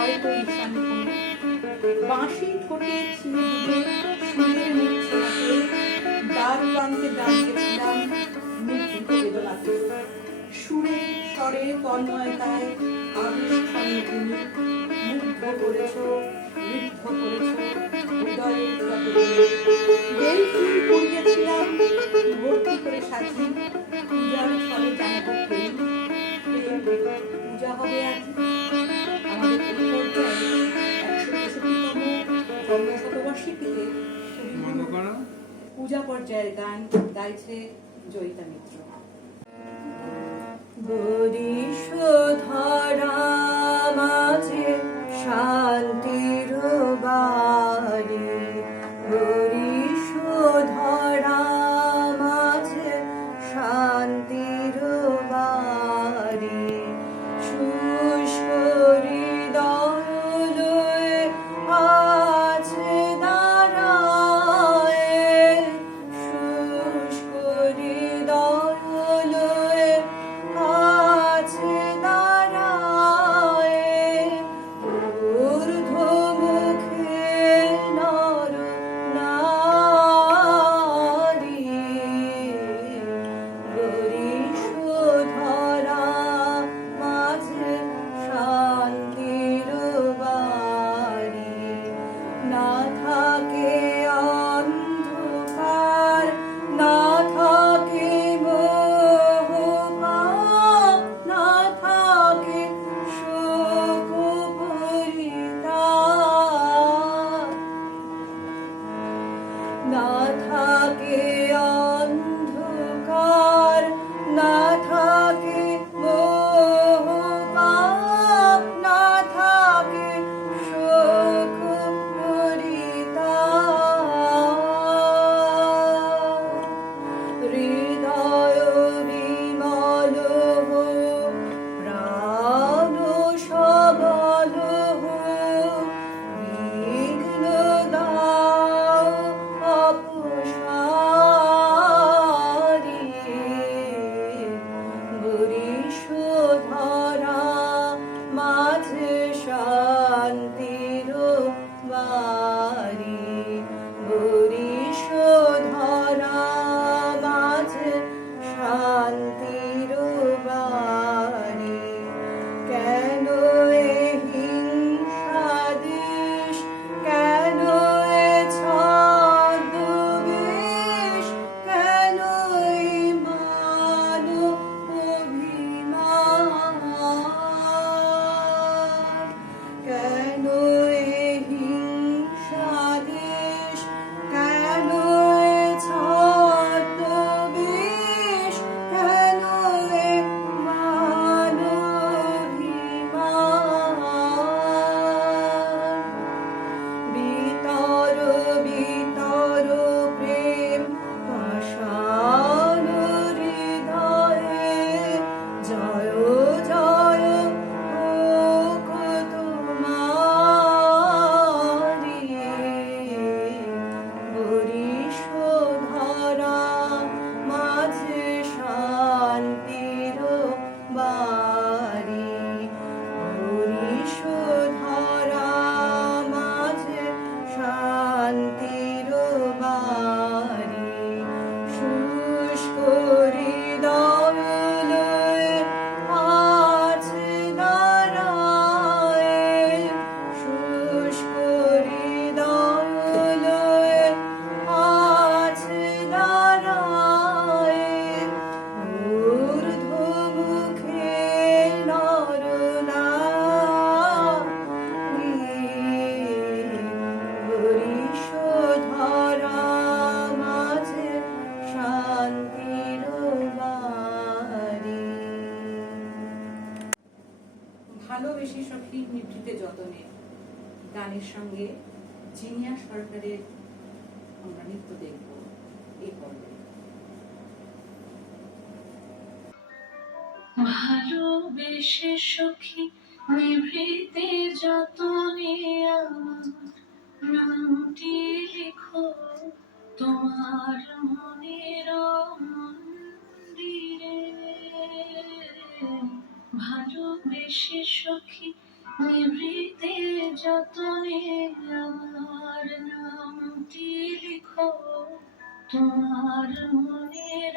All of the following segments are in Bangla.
হয়তো ঈশান কোণে বাঁশি ঠোঁটে ছিঁড়ে ডুবে সুরের মূর্ছনাতে দ্বার প্রান্তে দাঁড়িয়েছিলাম নিভৃত বেদনাতে। সুরে স্বরে তন্ময়তায় আবেশক্ষণে তুমি মুগ্ধ করেছ, ঋদ্ধ করেছ হৃদয়ের যতগুলো। বেলফুল কুড়িয়েছিলাম ভর্তি করে সাজি, পূজার ছলে জানাবো প্রেম। প্রেম পূজা হবে আজ আমাদের এই পর্যায়ে ১৬৩তম জন্মশতবার্ষিকীতে পূজা পর্যায়ের গান গাইছে জয়িতা মিত্র। বরিশধরা মাঝে শান্তির বাড়ি, বরিশধরা মাঝে শান্তির বাড়ি, শুষ্ক হৃদয় আছে দাঁড়ায়, শুষ্ক হৃদয় আছে দাঁড়ায়, ঊর্ধ্বমুখে নর নারী, বরিশধরা মাঝে শান্তির বাড়ি। না থাকে অন্ধকার, না থাকে মোহ পাপ, না থাকে শোক পরিতাপ, না থাকে অন্ধকার, না থাকে মোহ পাপ, না থাকে শোক পরিতাপ। হৃদয় বিমল হোক, প্রাণ সবল হোক, বিঘ্ন দাও অপসারি, বরিশধরা মাঝে শান্তির বাড়ি, বরিশধরা মাঝে শান্তির বাড়ি। কেন এ হিংসা দ্বেষ, কেন এ ছদ্মবেশ, কেন এই মান অভিমান, কেন এ হিংসা দ্বেষ, কেন এ ছদ্মবেশ, কেন এ মান অভিমান। বিতর বিতর প্রেম পাষাণ হৃদয়ে, জয় জয় হোক তোমারি, বরিশধরা মাঝে শান্তির বাড়ি, বরিশধরা মাঝে শান্তির বাড়ি। শুষ্ক হৃদয় আছে দাঁড়ায়, শুষ্ক হৃদয় আছে দাঁড়ায়, ঊর্ধ্বমুখে নর নারী, বরিশধরা মাঝে শান্তির বাড়ি। ভালোবেসে সখী নিভৃতে যতনে গানের সঙ্গে জিনিয়া সরকারের আমরা নৃত্য দেখব এই পর্বে। ভালোবেসে সখী নিভৃতে যতনে আমার নামটি লিখো তোমার মনের মন্দিরে। ভালোবেসে সখী নিভৃতে যতনে আমার নামটি লিখো তোমার মনের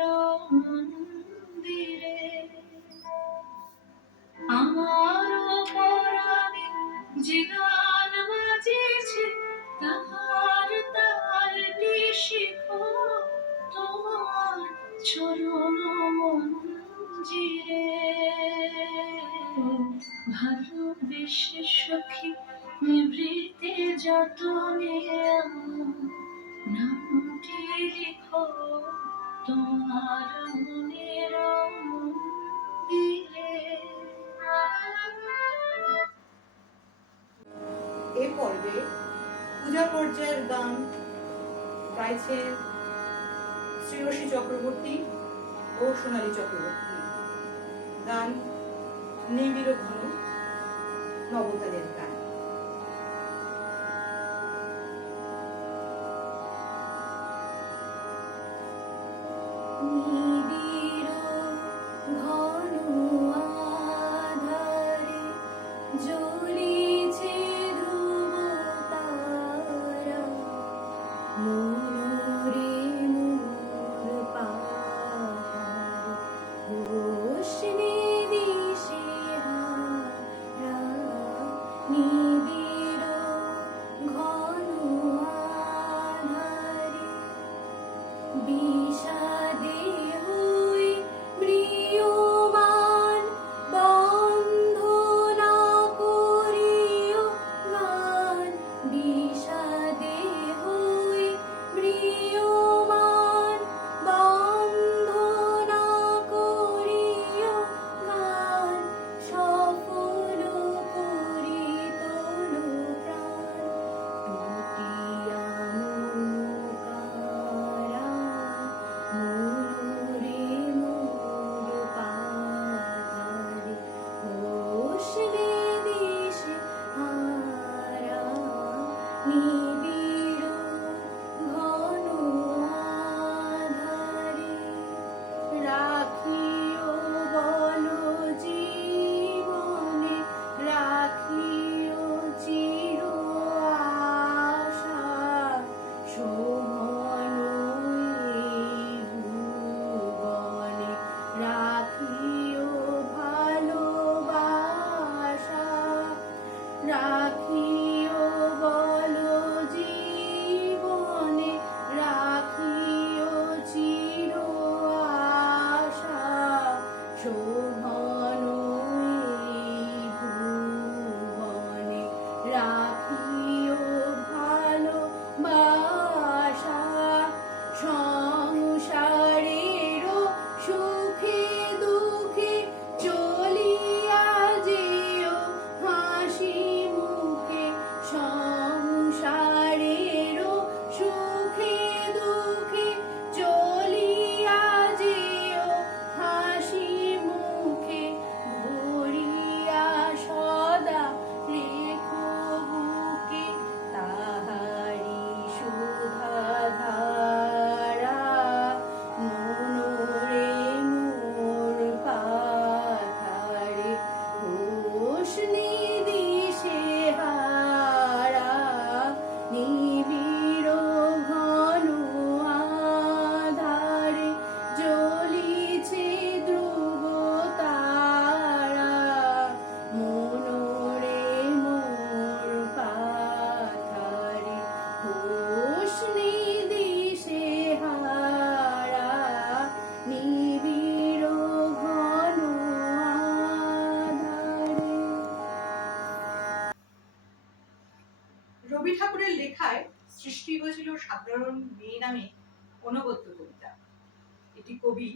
মন্দিরে। আমার পরাণে যে গান বাজেছে তাহার তালটি শিখো তোমার চরণ মঞ্জিরে। ভালোবেসে সখী নিভৃতে যতনে আমার নামটি লিখো তোমার মনের মন্দিরে। এ পর্বে পূজা পর্যায়ের গান গাইছেন শ্রেয়সী চক্রবর্তী ও সোনালী চক্রবর্তী। গান নিবিড় ঘন নবতালের গান। নিবিড় ঘন আঁধারে জ্বলিছে ধ্রুব তারা, মনোরে মোর পাহাড়ে রোশনি দিশেহারা। নিবিড় ঘন আঁধারে বিষাদে হই ম্রিয়মাণ, বন্ধ না করিও গান। বিষাদে হই ম্রিয়মাণ, বন্ধ না করিও গান। সফল করি তোলো প্রাণ, টুটিয়া মনোকারা। মনোরে মোর পাহাড়ে হোসলে দিশেহারা। নিবিড় ঘন আঁধারে রাখিও বলো জীবনে, রাখিও চির আশা। শোভন এই ভুবনে রাখিও ভালোবাসা। রাখিও বলো জীবনে, রাখিও চির আশা। শোভন এই ভুবনে রাখিও ভালোবাসা। সংসারের সুখে দুঃখে চলিয়া যেও হাসি মুখে। সংসারের সুখে দুঃখে চলিয়া যেও হাসি মুখে। ভরিয়া সদা রেখো বুকে তাহারি সুধাধারা। মনোরে মোর পাথারে হোসনি দিশেহারা। নিবিড় ঘন আঁধারে জ্বলিছে ধ্রুব তারা। মনোরে মোর পাথারে হোসনি দিশেহারা। নিবিড় ঘন আঁধারে। রবি ঠাকুরের লেখায় সৃষ্টি হয়েছিল সাধারণ মেয়ে নামে অনবদ্য কবিতা। এটি কবি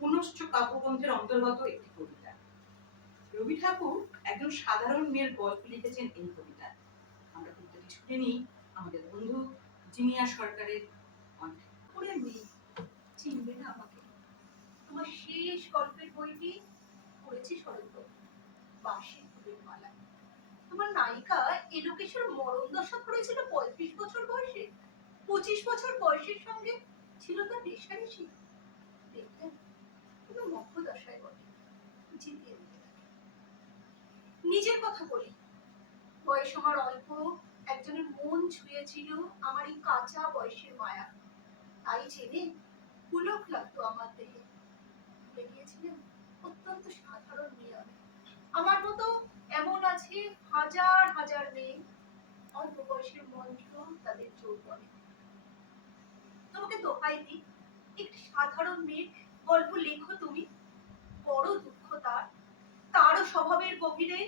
পুনশ্চ কাব্যগ্রন্থের অন্তর্গত একটি কবিতা। রবি ঠাকুর একজন সাধারণ মেয়ের গল্প লিখেছেন এই কবিতা। আমরা কবিতাটি শুনে নিই আমাদের বন্ধু জিনিয়া সরকারের কণ্ঠে। ওরে মেয়ে, চিনবে না আমাকে? তোমার শেষ গল্পের বইটি পড়েছি শরৎ, বাঁশি ফুলের মালা। তোমার নায়িকা এলোকেশের মরণ দশা করেছিল 35 বছর বয়সে। 25 বছর বয়সের সঙ্গে ছিল তার রেশারেশি। দেখতেন পুরো মগ্ন দশায় বটে, জিতিয়ে দিতে থাকে। নিজের কথা বলি, বয়স আমার অল্প, একজনের মন ছুঁয়েছিল আমার এই কাঁচা বয়সের মায়া। তাই জেনে পুলক লাগতো আমার দেহে। ভুলে গিয়েছিলেন অত্যন্ত সাধারণ মেয়ে আমি। আমার মতো এমন আছে হাজার হাজার মেয়ে, অল্প বয়সের মন্ত্র তাদের যৌবনে। তোমাকে দোহাই দিই, একটি সাধারণ মেয়ের গল্প লেখো তুমি। বড় দুঃখ তার, তারও স্বভাবের গভীরে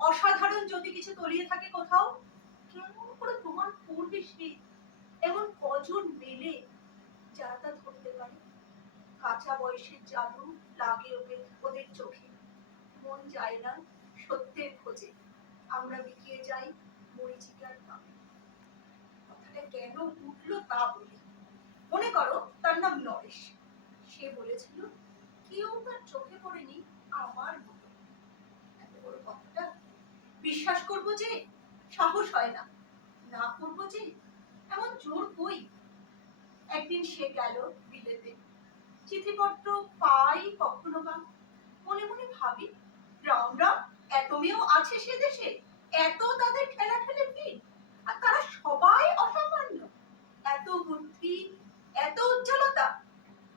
অসাধারণ যদি কিছু তলিয়ে থাকে কোথাও, কেমন করে প্রমাণ করবে সে? এমন কজন মেলে যারা তা ধরতে পারে? কাঁচা বয়সের জাদু লাগে ওদের চোখে। মন যায় না সত্যের খোঁজে, আমরা বিকিয়ে যাই মরিচিকার নামে। কথাটা কেন উঠলো তা বলি। মনে করো তার নাম নরেশ। সে বলেছিল কেউ তার চোখে পড়েনি আমার মতো। এত বড় কথাটা বিশ্বাস করবো যে সাহস হয় না, না করবো যে এমন জোর কই। একদিন সে গেল বিলেতে, চিঠিপত্র পাই কখনো বা। মনে মনে ভাবি, রাম রাম, এত মেয়েও আছে সে দেশে, এত তাদের ঠেলাঠেলি ভিড়, আর তারা সবাই অসামান্য। এত বুদ্ধি, এত উজ্জ্বলতা,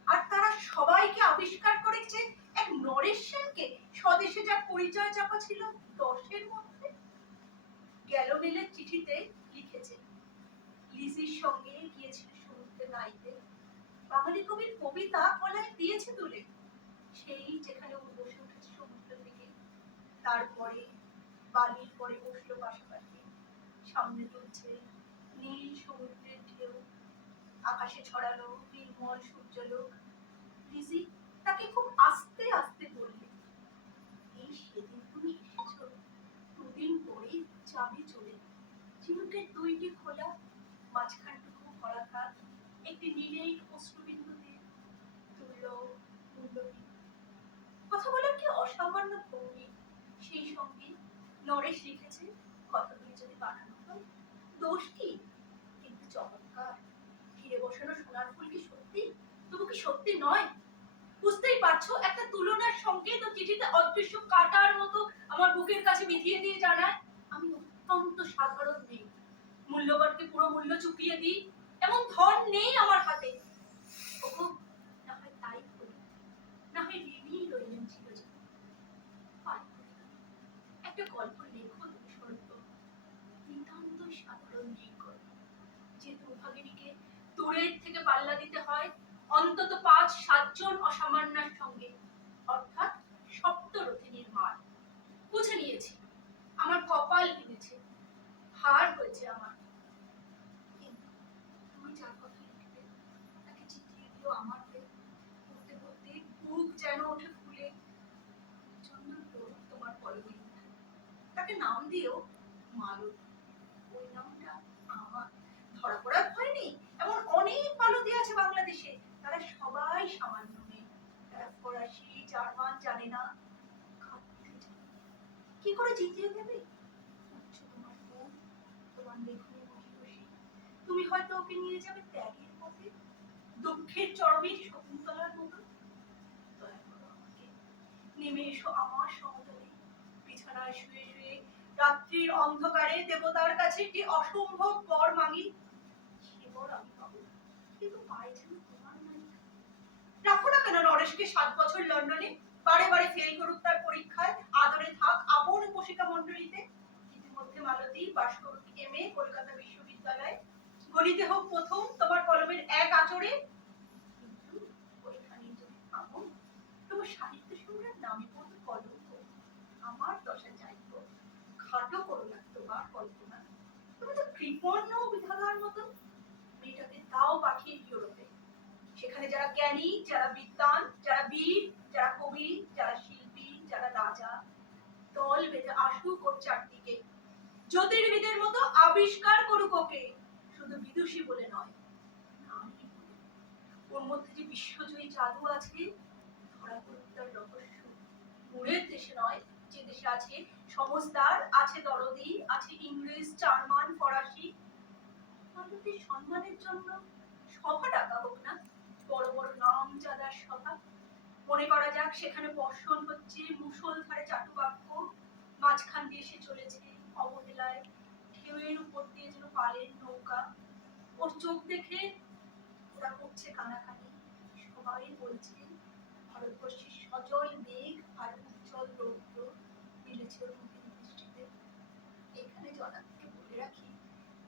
আর তারা সবাইকে আবিষ্কার করেছে এক নরেশ সেনকে, স্বদেশে যার পরিচয় চাপা ছিল 10-এর মধ্যে। গ্যালোমেলের চিঠিতে লিখেছে লিজির সঙ্গে গিয়েছিল সমুদ্রে নাইতে, বাঙালি কবির কবিতা গলায় দিয়েছে তুলে, সেই যেখানে বসে উঠেছে সমুদ্র থেকে। তারপরে বালির পরে বসলো পাশাপাশি, সামনে তুলছে নীল সমুদ্রের ঢেউ, আকাশে ছড়ানো নির্মল সূর্যলোক। লিজি তাকে খুব আস্তে আস্তে বললে, এই সেদিন তুমি এসেছো, দুদিন পরেই যাবে চলে। ঝিনুকের 2টি খোলা, মাঝখানটুকু ভরা থাক একটি নীলের অশ্রুবিন্দুতে, তুল্য মূল্যহীন। কথা বলার কি অসামান্য ভঙ্গি, সেই সঙ্গে নরেশ লিখেছে কথাগুলি যদি পাঠানো হয় দোষ কি? কিন্তু চমৎকার। ঘিরে বসানো সোনার ফুল কি সত্যি, তবু কি সত্যি নয়? বুঝতেই পারছো, একটা তুলনার সংকেত ও চিঠিতে অদৃশ্য কাটার মতো আমার বুকের কাছে মিটিয়ে দিয়ে জানায় আমি অত্যন্ত সাধারণ মেয়ে। মূল্যবানকে পুরো মূল্য চুকিয়ে দিই এমন ধন নেই আমার হাতে। ওগো, না হয় তাই করি, না হয় ঋণী রইলেন চিরজীবন। একটা গল্প লেখো তুমি স্বল্প, নিতান্ত সাধারণ গল্প, যে দুর্ভাগিনীকে দূরের থেকে পাল্লা দিতে হয় অন্তত 5-7 জন অসামান্যার সঙ্গে, অর্থাৎ সপ্তরথিনীর মার। বুঝে নিয়েছি আমার কপাল ভেঙেছে, হার হয়েছে আমার। কিন্তু তুমি যার কথা লিখবে তাকে চিঠিয়ে দিও আমার হয়ে। পড়তে পড়তে বুক যেন ওঠে ফুলে। চন্দন পড়ুক তোমার কলমে, তাকে নাম দিও মালতী। ওই নামটা আমার। ধরা পড়ার ভয় নেই এমন অনেক মালতী আছে বাংলাদেশে, তারা সবাই সামান্য মেয়ে। তারা ফরাসি জার্মান জানে না, খাটতে জানে। কি করে জিতিয়ে দেবে? উচ্চ তোমার মন, তোমার লেখনী মহিষী। তুমি হয়তো ওকে নিয়ে যাবে ত্যাগের পথে, দুঃখের চরমে শকুন্তলার মতো। দয়া করো আমাকে, নেমে এসো আমার সমতলে। বিছানায় শুয়ে শুয়ে রাত্রির অন্ধকারে দেবতার কাছে কি অসম্ভব বর মাগি, সে বর আমি পাবো, কিন্তু পাই যেন তোমার নায়িকা। রাখো না কেন নরেশকে 7 বছর লন্ডনে, বারে বারে ফেল করুক তার পরীক্ষায়, আদরে থাক আপন পোষিকা মণ্ডলীতে। ইতিমধ্যে মালতী পাশ করুক MA কলকাতা বিশ্ববিদ্যালয়, গণিতে হোক প্রথম তোমার কলমের এক আঁচড়ে। কিন্তু ওইখানে যদি থামো, তোমার সাহিত্য সম্রাট নামে পড়বে কলঙ্ক। আমার দশা যাইতো, খাটো করো না তোমার কল্পনা। তুমি তো কৃপণ বিধাতার মতো। মেয়েটাকে দাও পাঠিয়ে ইউরোপে, সেখানে যারা জ্ঞানী, যারা বিদ্বান, যারা বীর, যারা কবি, যারা শিল্পী, যারা রাজা, দল বেঁধে আসুক ওর চারদিকে। জ্যোতির্বিদের মতো আবিষ্কার করুক ওকে, শুধু বিদুষী বলে নয়, নারী বলে। ওর মধ্যে যে বিশ্বজয়ী জাদু আছে, ধরা পড়ুক তার রহস্য। মূলের দেশে নয়, যে দেশে আছে সমজদার, আছে দরদি, আছে ইংরেজ, জার্মান, ফরাসি। মালতীর সম্মানের জন্য সভা ডাকা হোক না, বড় বড় নামজাদার সভা। মনে করা যাক সেখানে বর্ষণ হচ্ছে মুষলধারে চাটুবাক্য, মাঝখান দিয়ে সে চলেছে অবহেলায় পালের নৌকা, ওর চোখ দেখে ওরা করছে কানাকানি। সবাই বলছে ভারতবর্ষের সজল মেঘ আর উজ্জ্বল রৌদ্র মিলেছে ওর মুখের দৃষ্টিতে। এখানে জনাকে বলে রাখি,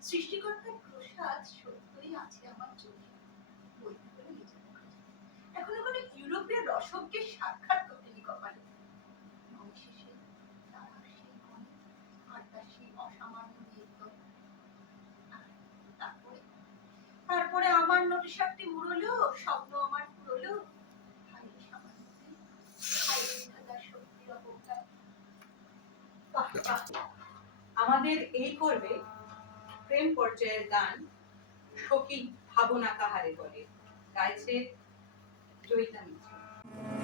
সৃষ্টিকর্তার প্রসাদ সত্যই আছে আমার চোখে, বইতে বলে নিজে মুখে। এখনো কোনো ইউরোপীয় রসককে সাক্ষাৎ করেনি কপালে। অবশেষে তারা সেই মনে আর তার সেই অসামান্য নির্দয়। তারপরে আমার নটিশারটি মুড়লো, স্বপ্ন আমার পুরলো। হাইরে সামান্যতে, হাইরে বিধাতার শক্তির অবতার। বাহ, বাহ। আমাদের এই পর্বে প্রেম পর্যায়ের গান সখী ভাবনা কাহারে বলে, গাইছে জয়িতা মিত্র।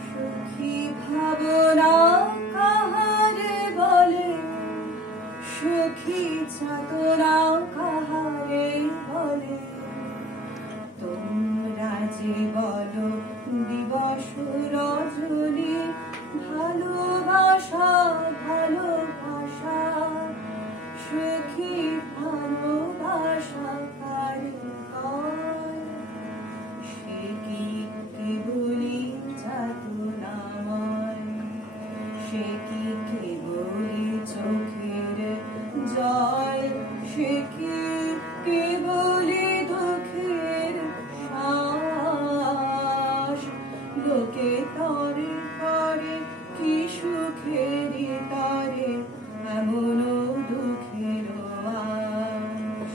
সখী ভাবনা কাহারে বলে, সখী চাতনা কাহারে বলে, তোমরা যে বলো দিবস রজনী, ভালোবাসা ভালোবাসা, সখী ভালোবাসা কারে কয়, সে কি কেবলি যাতনাময়, সে কি কেবলি চোখের জল, সে কি কেবলি দুঃখের শ্বাস, লোকে তরে করে কি সুখেরই তরে এমন দুঃখের আশ।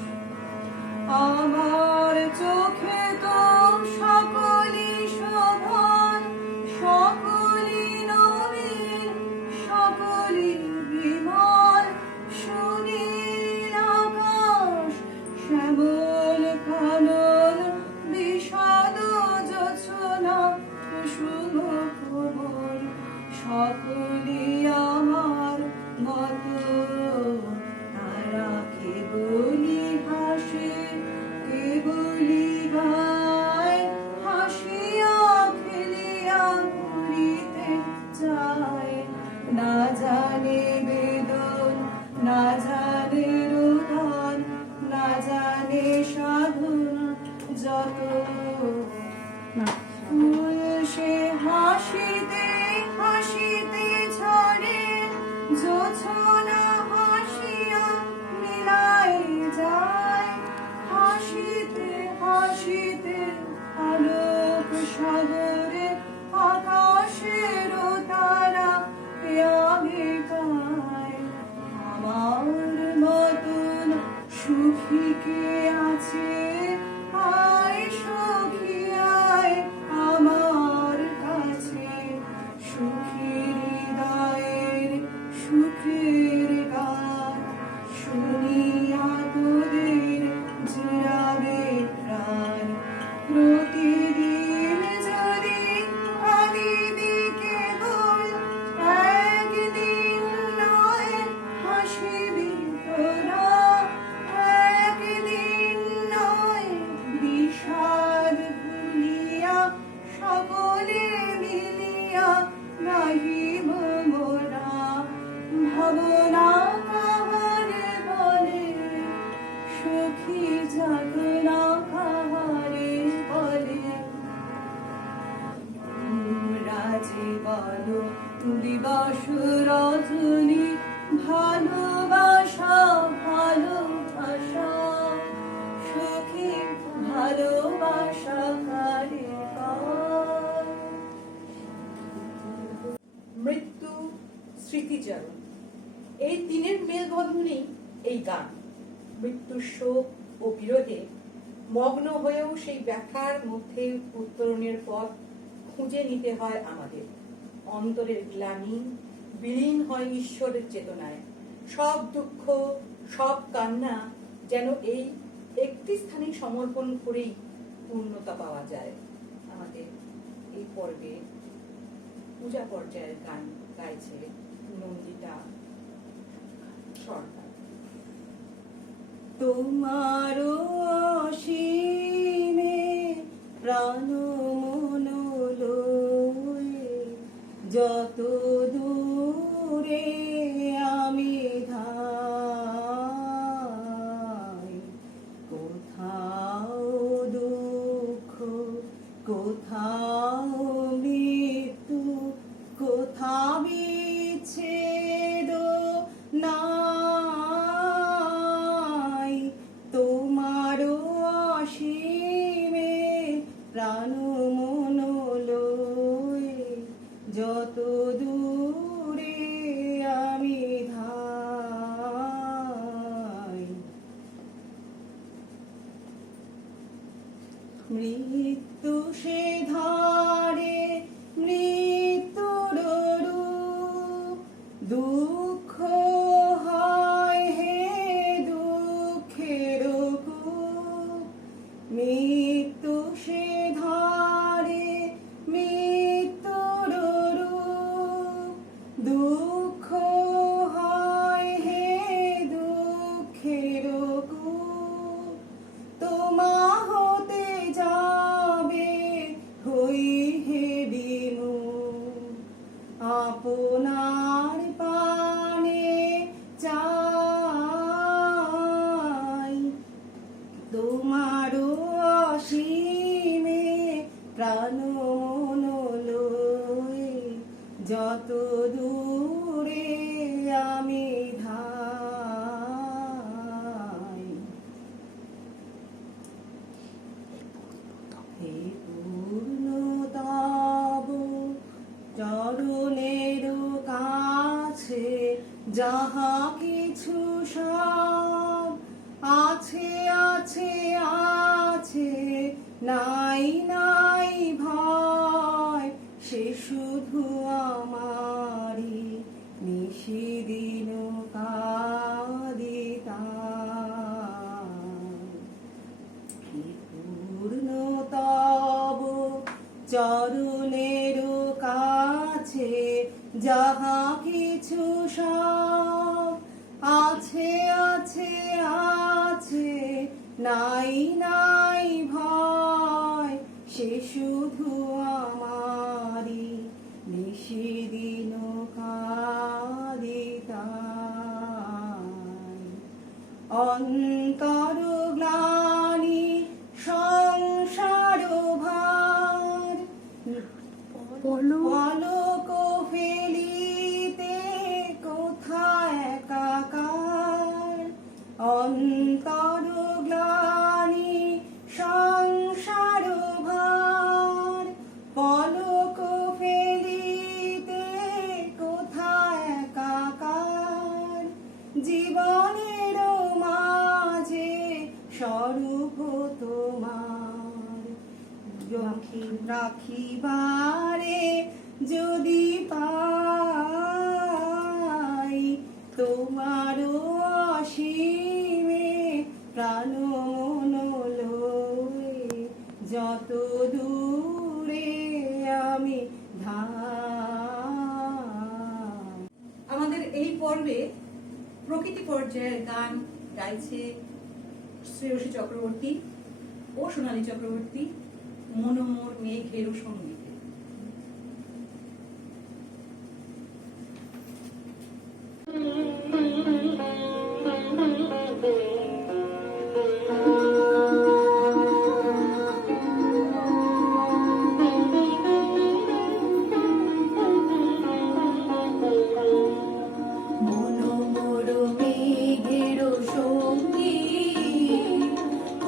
আমার চোখে তো সকলই শোভন, সকলই নবীন, সকলই বিমল, সুনীল আকাশ, শ্যামল কানন, বিষাদ জোছনা, কুসুম কোমল, সকলই আমার মতো। তারা কেবলি হাসে, কেবলি গায়, হাসিয়া খেলিয়া ঘুরিতে চায়, না জানে বেদন, না জানে রোদন, না জানে সাধন যত। ফুল সে হাসিতে হাসিতে ঝরে, জোছনা হাসিয়া মিলায় যায়, হাসিতে হাসিতে আলোক সাগরে আকাশের তারা আগে গায়। আমার মতন সুখী কে আছে, আয় সখী আয় আমার কাছে, সুখীর হৃদয়ের সুখের গান শুনিয়া তোদের জুড়াবে প্রাণ। প্রতিদিন যদি কাঁদিবি কেবল, একদিন নয় হাসিবি তোরা, একদিন নয় বিষাদ ভুলিয়া সকলে মিলিয়া গাহিব মোরা। ভাবনা কাহারে বলে, সখী যাতনা কাহারে বলে, তোমরা যে বলো দিবস রজনী, ভালোবাসা ভালোবাসা, সখী ভালোবাসা কারে কয়। মৃত্যু, স্মৃতিচারণ, এই দিনের মেলবন্ধনেই এই গান। মৃত্যুর শোক ও বিরহে মগ্ন হয়েও সেই ব্যথার মধ্যে উত্তরণের পথ খুঁজে নিতে হয় আমাদের। অন্তরের গ্লানি বিলীন হয় ঈশ্বরের চেতনায়। সব দুঃখ, সব কান্না যেন এই একটি স্থানে সমর্পণ করেই পূর্ণতা পাওয়া যায়। আমাদের এই পর্বে পূজা পর্যায়ের গান গাইছে নন্দিতা সরকার। তোমার অসীমে প্রাণ মন লয়ে, যত দূরে আমি ধাই, মৃত্যু সে ধরে মৃত্যুর রূপ, দুঃখ হয় হে দুঃখের কূপ। মৃত্যু সে ধরে মৃত্যুর রূপ, দুঃখ হয় হে দুঃখের কূপ। তোমা হতে যাবে হই হে বিমুখ, আপনার পানে চাই তোমারও অসীমে প্রাণ মন লয়ে, যত দূরে আমি ধাই। হে পূর্ণতব চরণের কাছে যাহা কিছু সব আছে আছে আছে, নাই নাই ভয়, সে শুধু আমারি নিশিদিন কাদিতাম। পূর্ণতব চরণের কাছে যাহা কিছু সব আছে আছে আছে, নাই নাই ভয়, সে শুধু আমারি নিশিদিন কাদিতাম। অন্তর গ্লানি সংসার ভার, পলক ফেলিতে কোথায় একাকার। অন্তর গ্লানি সংসার ভার, পলক ফেলিতে কোথায় একাকার। জীবনের মাঝে স্বরূপ তোমার, রাখিবারে যদি পাই তোমার অসীমে প্রাণ মন লয়ে, যত দূরে আমি ধাই। আমাদের এই পর্বে প্রকৃতি পর্যায়ের গান গাইছে শ্রেয়সী চক্রবর্তী ও সোনালী চক্রবর্তী মনোমোর মেঘেরও সঙ্গীতে। মনোমোর মেঘের সঙ্গী,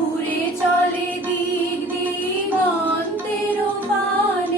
উড়ে চলে দিক দিগন্তের পানে।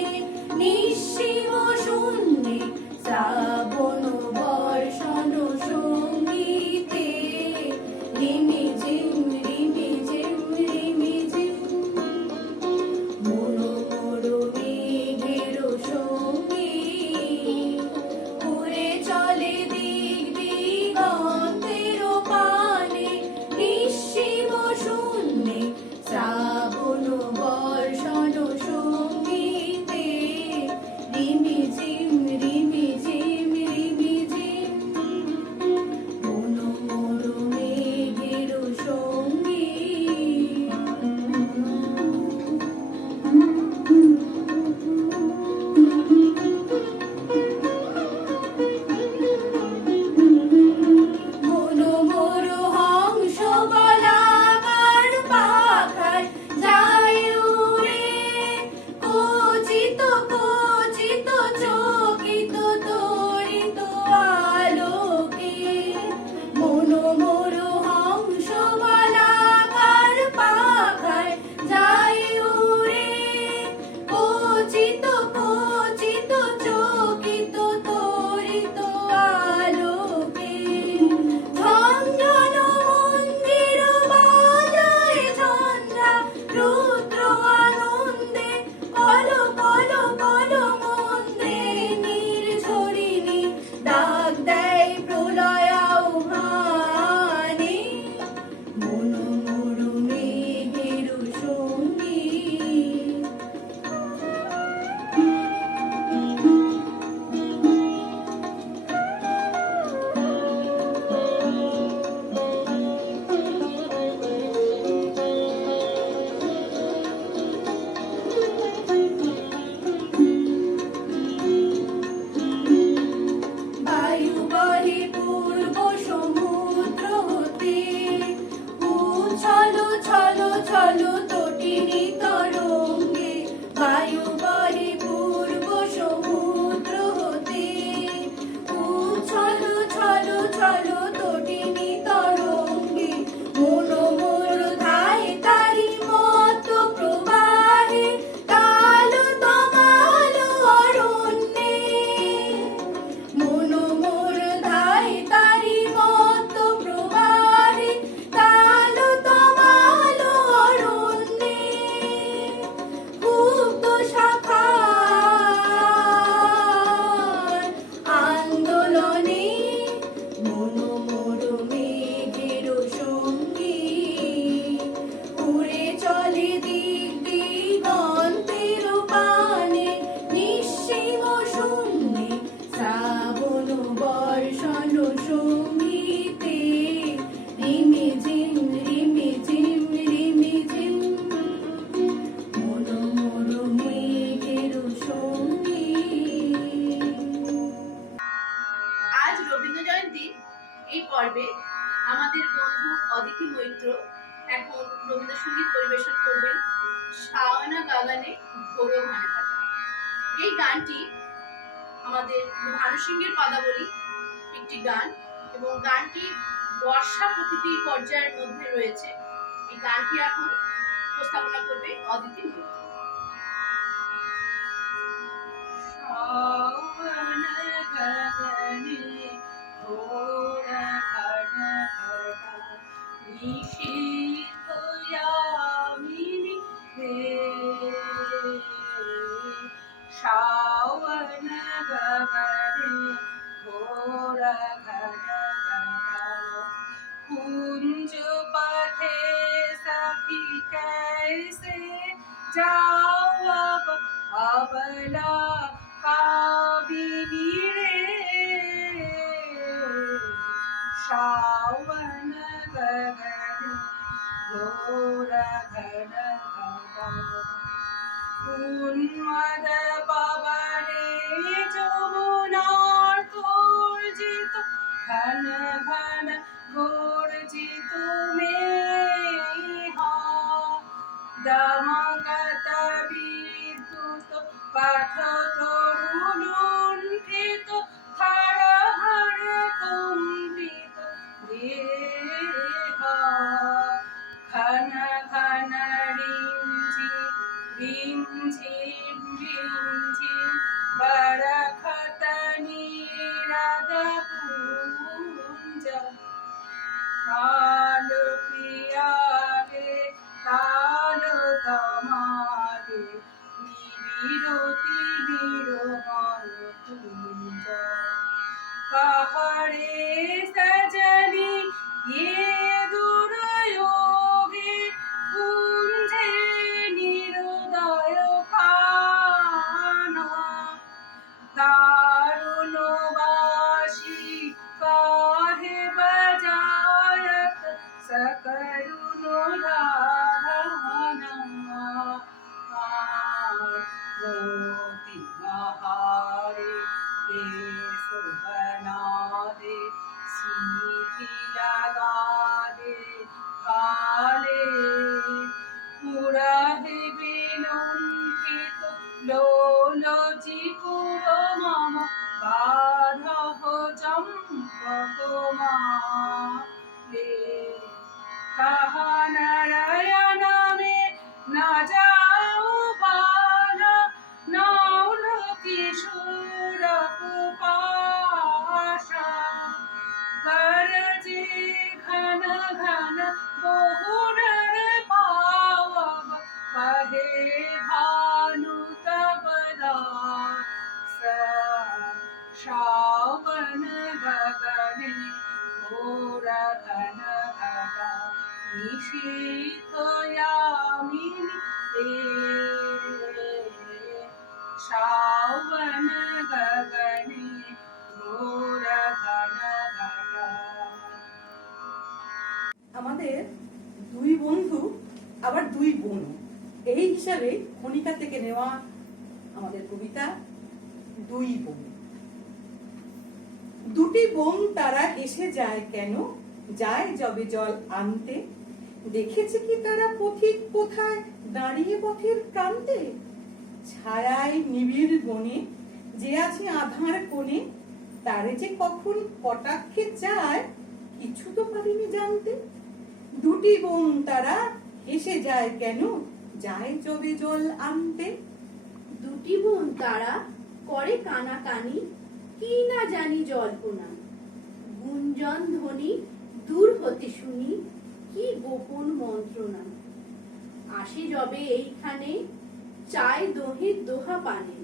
অদিতি মৈত্র এখন রবীন্দ্রসঙ্গীত পরিবেশন করবেন শাওনা গাগানে ঘোরো ভানাকাটা। এই গানটি আমাদের ভানু সিংহের পদাবলী একটি গান এবং গানটি বর্ষা প্রকৃতির পর্যায়ের মধ্যে রয়েছে। এই গানটি এখন উপস্থাপনা করবে অদিতি মৈত্র। শাওন গগনে ঘোর ঘনঘটা নিশীথ यामिनी हे। শাওন গগনে ঘোর ঘনঘটা कुंज पथे सखी कैसे जाओ अब अबला काबिनी रे। शावन गगन घोर घनघटा उन्मद पवने যমুনার গর্জিত ঘন ঘন গর্জিত মেঘা দমকত বিদ্যুৎ পাঠ তরুলুণ্ঠিত হর হর কম্পিত দেহা ঘন ঘন রিমঝিম রিমঝিম রিমঝিম বরখত নীরদ পুঞ্জ তাল পিয়ালে তাল তমালে নিবিরতি বিরহণ কুঞ্জ कहरे सजनी ये दुर्योगे कुंजे निरुदय खाना दारुणवासी काहे बजायत सकरुण राधाना मोती बहारे देश बना दे सीधी लगा दे हाले पूरा है बिलुंठित लोलो चिकुर मम बाधा हो चंपक माले कहा नारायण में न जाओ बाला नौल किशोर कुपाशा गरजे घन घन बहुरर पावब कहे भानु तबला शावन गगने घोर घन घटा निशीथ यामिनी हे। শাওন গগনে ঘোর ঘনঘটা। আমাদের দুই বন্ধু আবার দুই বোন, এই হিসাবে খনিকা থেকে নেওয়া আমাদের কবিতা দুই বোন। দুটি বোন তারা এসে যায় কেন, যায় যবে জল আনতে, দেখেছে কি তারা পথিক কোথায় দাঁড়িয়ে পথের প্রান্তে, ছায়ায় নিবিড় বনে যে আছে আধার কোণে, তারে যে কখন কটাক্ষে চায় কিছু তো পারিনি জানতে। দুটি বোন তারা এসে যায় কেন, যায় যবে জল আনতে। দুটি বোন তারা করে কানাকানি কি না জানি জল্পনা, গুঞ্জন ধ্বনি দূর হতে শুনি কি গোপন মন্ত্রণা। আসে যবে এইখানে চায় দোহে দোহা পানে,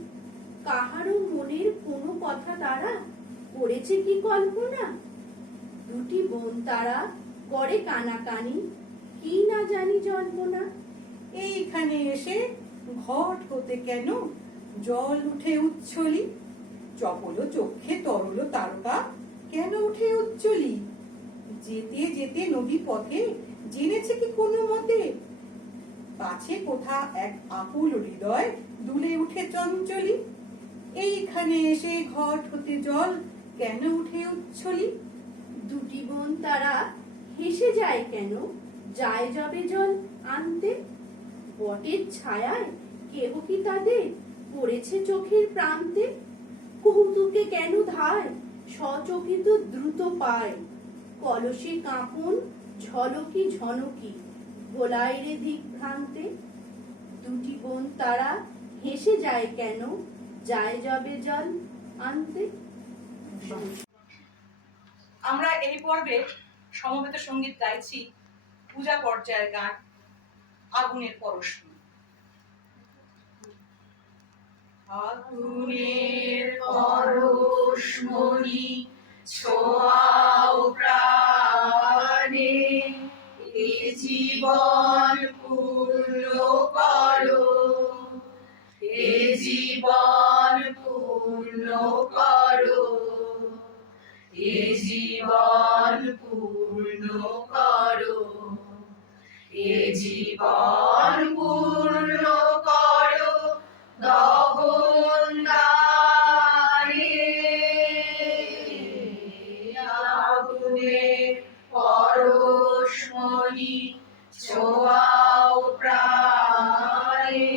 কাহারও মনের কোনো কথা তারা করেছে কি কল্পনা। দুটি বোন তারা করে কানাকানি কি না জানি জল্পনা। এইখানে এসে ঘট হতে কেন জল উঠে উচ্ছলি, চপল চক্ষে তরল তারকা কেন উঠে উচ্ছলি। যেতে যেতে নদী পথে জেনেছে কি কোনো মতে, পাছে কোথা এক আকুল হৃদয় দুলে উঠে চঞ্চলি। এইখানে এসে ঘট হতে জল কেন উঠে উচ্ছলি। দুটি বোন তারা হেসে যায় কেন যায় যাবে জল আনতে? বটের ছায়ায় কেহ কি তাদের পড়েছে চোখের প্রান্তে? কৌতুকে কেন ধায় সচকিত দ্রুত পায়, কলসে কাঁপন ঝলকি ঝনকি ভোলায় রে দিক ভ্রান্তে? দুটি বোন তারা হেসে যায় কেন যায় যাবে জল আনতে? আমরা এই পর্বে সমবেত সঙ্গীত গাইছি পূজা পর্যায়ের গান আগুনের পরশমণি। আগুনের পরশমণি ছোঁয়াও প্রাণে, এ জীবন পূর্ণ করো, এ জীবন পূর্ণ করো, এ জীবন পূর্ণ করো, এ জীবন পূর্ণ করো দহন দানে। আগুনের পরশমণি ছোঁয়াও প্রাণে,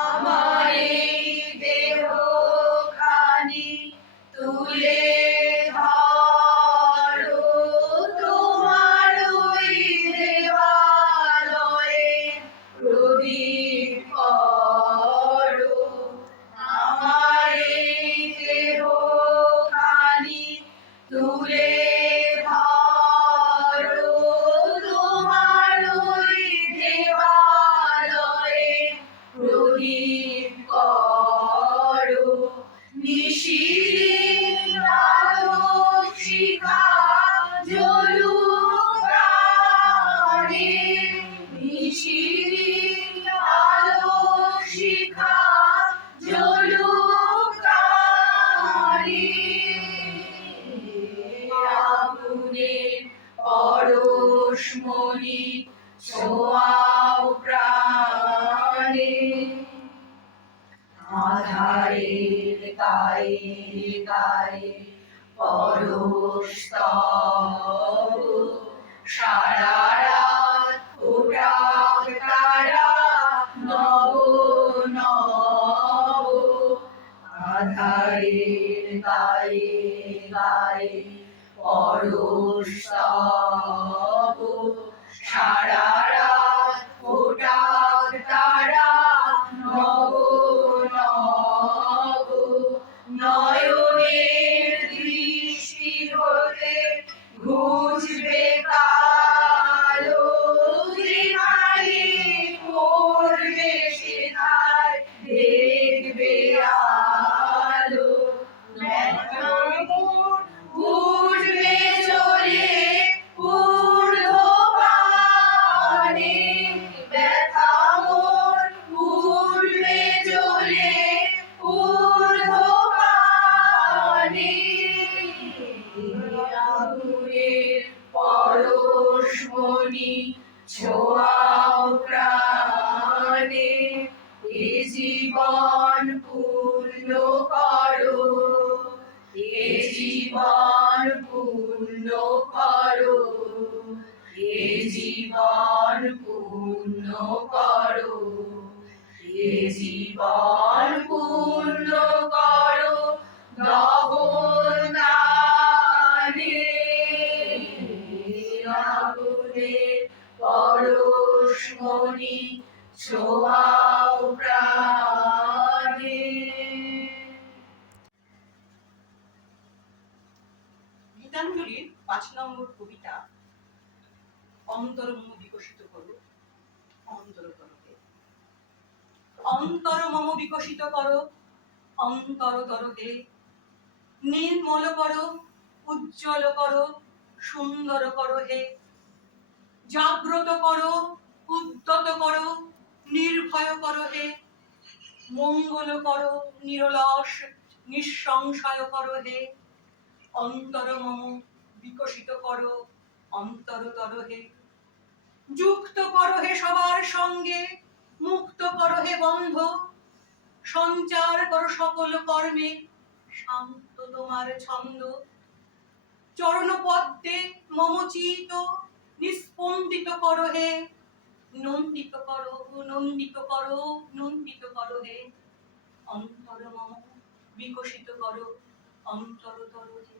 আমার এই দেহখানি তুলে ধরো, তোমার ওই দেবালয়ে প্রদীপ করো। আমার এই দেহখানি তুলে ধরো, তোমার ওই দেবালয়ে প্রদীপ করো। নিশিদিন আলোক শিখা জ্বলুক প্রাণে, নিশিদিন আলোক শিখা জ্বলুক প্রাণে। আগুনের পরশমণি ছোঁয়াও প্রাণে, আধারের গায়ে গায়ে পরশস্তব, সারা রাত ফোটাক তারা নব নব। আধারের গায়ে গায়ে পরশস্তব, সারা রাত ফোটাক তারা নব নব। নয়নের দৃষ্টি হতে ঘুচবে কালো, যেখানে পড়বে সেথায় দেখবে আলো। উঠবে চলে ঊর্ধ্বপানে, ব্যথা মোর উঠবে চলে ঊর্ধ্বপানে। আগুনের পরশমণি ছোঁয়াও প্রাণে, এ জীবন পূর্ণ করো, এ জীবন পূর্ণ করো, এ জীবন পূর্ণ করো, এ জীবন পূর্ণ করো দহন দানে। আগুনের পরশমণি ছোঁয়াও প্রাণে। গীতাঞ্জলির ৫ নম্বর কবিতা অন্তরমম বিকশিত করো অন্তরতরকে। অন্তরমম বিকশিত করো অন্তরতরকে, নির্মল করো, উজ্জ্বল করো, সুন্দর করো হে। জাগ্রত করো, উদ্যত করো, নির্ভয় করো হে। মঙ্গল করো, নিরলস নিঃসংশয় করো হে। অন্তরমম বিকশিত করো অন্তরতর হে। যুক্ত করো হে সবার সঙ্গে, মুক্ত করো হে বন্ধ। সঞ্চার করো সকল কর্মে, শান্ত তোমার ছন্দ। চরণপদ্মে মমচিত নিস্পন্দিত করো হে, নন্দিত করো, নন্দিত করো, নন্দিত করো হে, অন্তর মম বিকশিত করো অন্তরতর হে।